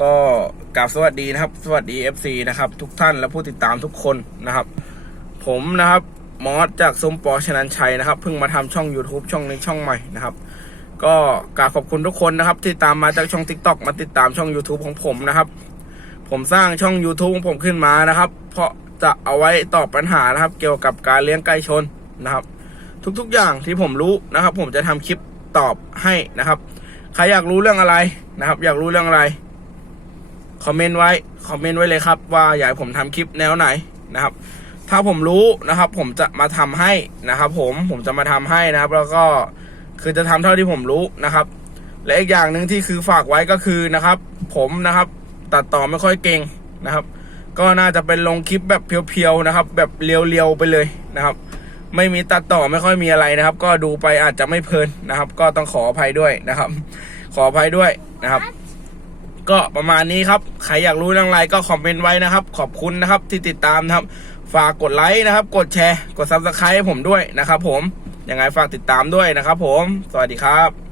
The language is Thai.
ก็กราบสวัสดีนะครับ สวัสดี FC นะครับ ทุกท่านและผู้ติดตามทุกคนนะครับ ผมนะครับมอสจากซุมปอชนันชัยนะครับเพิ่งมาทำช่อง YouTube ช่องนี้ช่องใหม่นะครับ ก็กราบขอบคุณทุกคนนะครับ ที่ตามมาจากช่อง TikTok มาติดตามช่อง YouTube ของผมนะครับ ผมสร้างช่อง YouTube ของผมขึ้นมานะครับ เพราะจะเอาไว้ตอบปัญหานะครับ เกี่ยวกับการเลี้ยงไก่ชนนะครับ ทุกๆอย่างที่ผมรู้นะครับ ผมจะทำคลิปตอบให้นะครับใครอยากรู้เรื่องอะไรนะครับ อยากรู้เรื่องอะไร คอมเมนต์ไว้คอมเมนต์ไว้เลยครับ ว่าอยากผมทำคลิปแนวไหนนะครับ ถ้าผมรู้นะครับ ผมจะมาทำให้นะครับ ผมผมจะมาทำให้นะครับ แล้วก็คือจะทำเท่าที่ผมรู้นะครับ และอีกอย่างหนึ่งที่คือฝากไว้ก็คือนะครับ ผมนะครับ ตัดต่อไม่ค่อยเก่งนะครับ ก็น่าจะเป็นลงคลิปแบบเพียวๆนะครับ แบบเรียวๆไปเลยนะครับไม่มีตัดต่อไม่ค่อยมีอะไรนะครับ ก็ดูไปอาจจะไม่เพลินนะครับ ก็ต้องขออภัยด้วยนะครับ ขออภัยด้วยนะครับ ก็ประมาณนี้ครับ ใครอยากรู้เรื่องอะไรก็คอมเมนต์ไว้นะครับ ขอบคุณนะครับที่ติดตามนะครับ ฝากกดไลค์นะครับ กดแชร์ กดซับสไครต์ให้ผมด้วยนะครับผม ยังไงฝากติดตามด้วยนะครับผม สวัสดีครับ